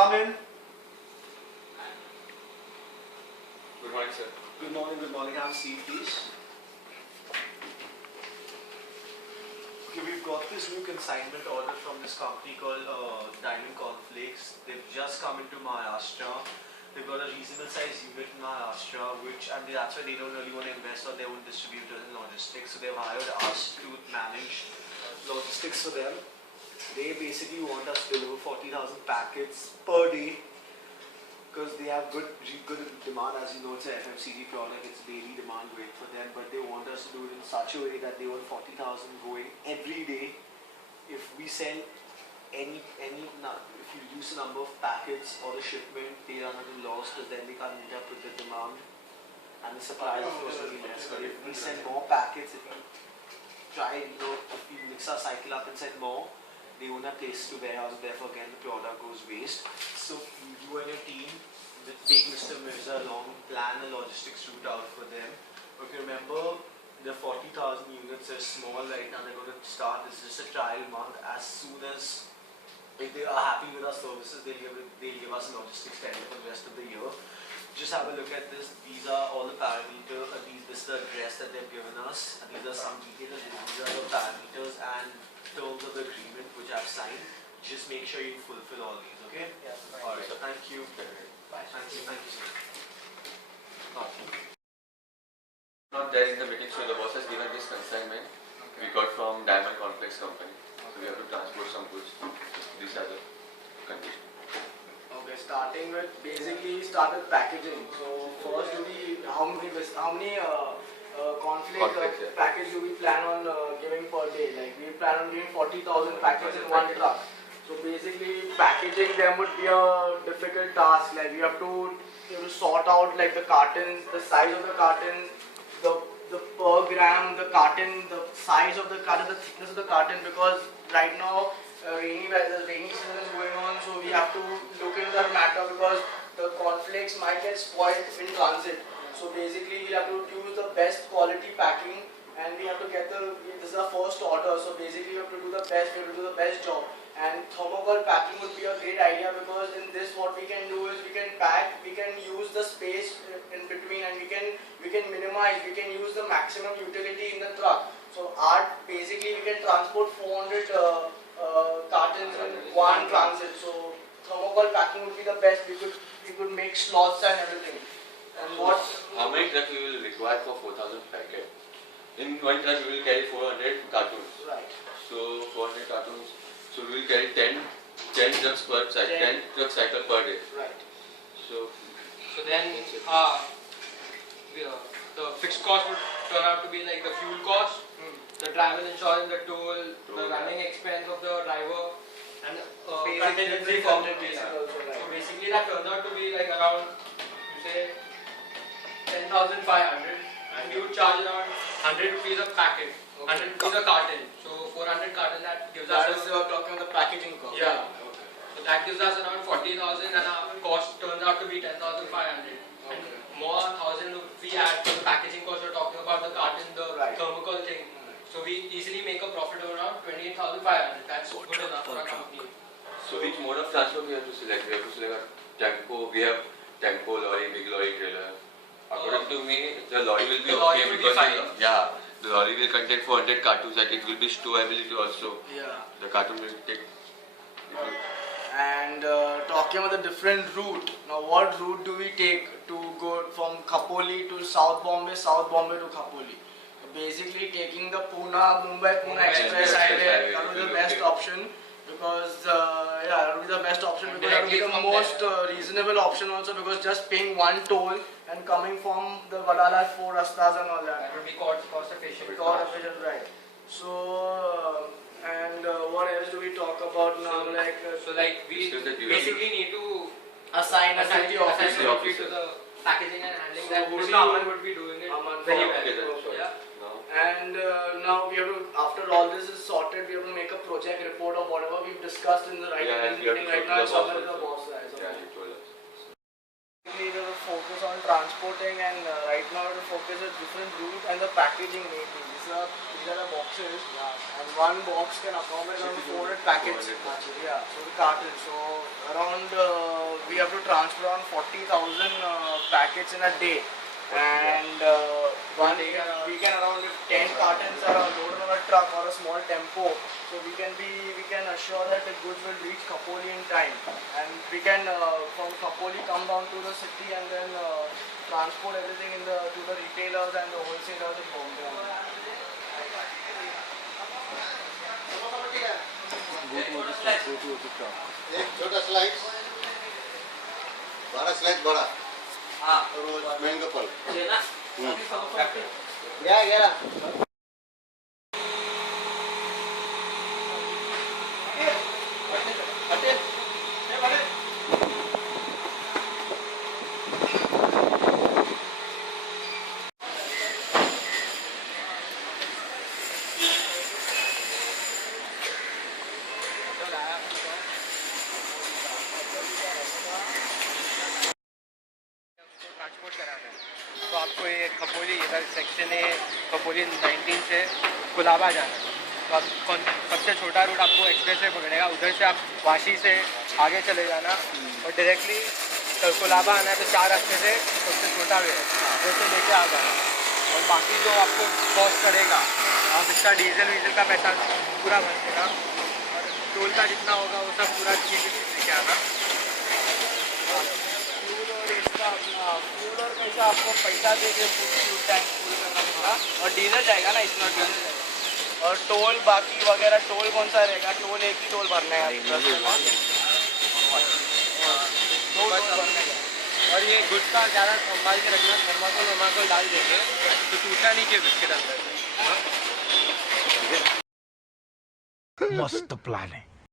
Come in. Good morning, sir. Good morning. Have a seat, please. Okay, we've got this new consignment order from this company called Diamond Cornflakes. They've just come into Maharashtra. They've got a reasonable sized unit in Maharashtra, that's why they don't really want to invest on their own distributors and logistics. So they've hired us to manage logistics for them. They basically want us to deliver 40,000 packets per day because they have good demand. As you know, it's an FMCG product, it's daily demand, great for them, but they want us to do it in such a way that they want 40,000 going every day. If we send if you reduce the number of packets or the shipment, they run into loss because then we can't meet up with the demand and the supply is also less. But if we send more packets, if we if we mix our cycle up and send more, they won't have place to warehouse, therefore again the product goes waste. So you and your team take Mr. Mirza along, plan a logistics route out for them. Okay, remember the 40,000 units are small right now, they're going to start, this is just a trial month. As soon as if they are happy with our services, they'll give us a logistics tender for the rest of the year. Just have a look at this. These are all the parameters. This is the address that they've given us. These are some details. These are the parameters and terms of the agreement which I've signed. Just make sure you fulfill all these. Okay? Yeah. All right. Thank you. Bye. Thank you, sir. Not there in the meeting, so the boss has given this consignment. We got from Diamond Cornflakes company. So we have to transport some goods. These are the conditions. Okay, starting with packaging. So first, how many cornflake packets do we plan on giving per day? Like we plan on giving 40,000 packets in one truck. So basically, packaging them would be a difficult task. Like we have to sort out like the cartons, the size of the carton, the per gram, the carton, the size of the carton, the thickness of the carton. Because right now rainy season is going on, so we have to look into that matter because the cornflakes might get spoiled in transit. So basically we have to use the best quality packing and we have to get this is the first order, so basically we have to do the best job. And thermocol packing would be a great idea because in this what we can do is we can pack, we can use the space in between and we can minimize, we can use the maximum utility in the truck. So basically we can transport 400 cartons in one transit. So thermocol packing would be the best. We could make slots and everything. And how many trucks we will require for 4,000 packets? In one truck we will carry 400 cartons. Right. So 400 cartons. So we will carry 10 trucks per cycle, 10 truck cycle per day. Right. So then the fixed cost would turn out to be like the fuel cost, the travel insurance, the toll, the running expense of the driver, and contingency for the visa. So basically that turns out to be like around, you say, 10,500, and we would charge around 100 rupees a packet, 100 rupees a carton. So 400 carton, that gives us. You're talking about the packaging cost. Yeah. Okay. So that gives us around 40,000, and our cost turns out to be 10,500. And more 1,000 we add to the packaging cost. We're talking about the carton, the thermocol thing. So we easily make a profit of around 28,500. That's good enough for a company. So which mode of transport we have to select? We have to select a tempo. We have tempo, lorry, big lorry, trailer. According to me, the lorry will be okay because the lorry will contain 400 cartons. That it will be stowability also. Yeah. The carton will take. And talking about the different route. Now, what route do we take to go from Khopoli to South Bombay to Khopoli? Basically, taking the Mumbai-Pune Express Highway, that would be the best option because that would be the best option because that would be the most reasonable option also because just paying one toll and coming from the Wadala 4 rastas and all that. That would be cost efficient. Right. So, and what else do we talk about now? We basically need to assign a duty officer to the packaging and handling. So that Aman would be doing it very well. Yeah. And now we have to, after all this is sorted, we have to make a project report of whatever we've discussed in the meeting right now and submit to the boss. Yeah, he told us. We will focus on transport. transporting, and right now to focus on different routes and the packaging mainly. These are the boxes, and one box can accommodate around 400 packets. Yeah, so the carton. So around we have to transport around 40,000 packets in a day. And one we can around if 10 cartons are loaded on a truck or a small tempo, so we can assure that the goods will reach Khopoli in time, and we can from Khopoli come down to the city and then transport everything to the retailers and the wholesalers in Bombay. एक छोटा slice, 12 slice बड़ा और mango फल गया transport कराना है तो आपको ये खपोली इधर सेक्शन ए खपोली 19 से कुलाबा जाना है। तो आप सबसे छोटा रूट आपको एक्सप्रेस वे पकड़ेगा, उधर से आप वाशी से आगे चले जाना और डायरेक्टली कुलाबा आना है। तो 4 रास्ते से सबसे छोटा वे है, जैसे लेके आ जाना। और बाकी जो आपको कॉस्ट पड़ेगा, आप इसका डीजल का पैसा पूरा भर देगा और टोल का जितना होगा वो सब पूरा चीज़ लेके आना। फ्यूल और पैसा आपको पैसा दे के फ्यूल टैंक फुल करना होगा और डीजल जाएगा ना, इसमें डीजल और टोल बाकी वगैरह। टोल कौन सा रहेगा? टोल एक ही टोल भरना है, 2 टोल भरने का। और ये गुड्स का ज़्यादा संभाल के रखना, थर्माकोल डाल देंगे तो टूटा नहीं चाहिए बिस्किट अंदर। मस्त प्लान है।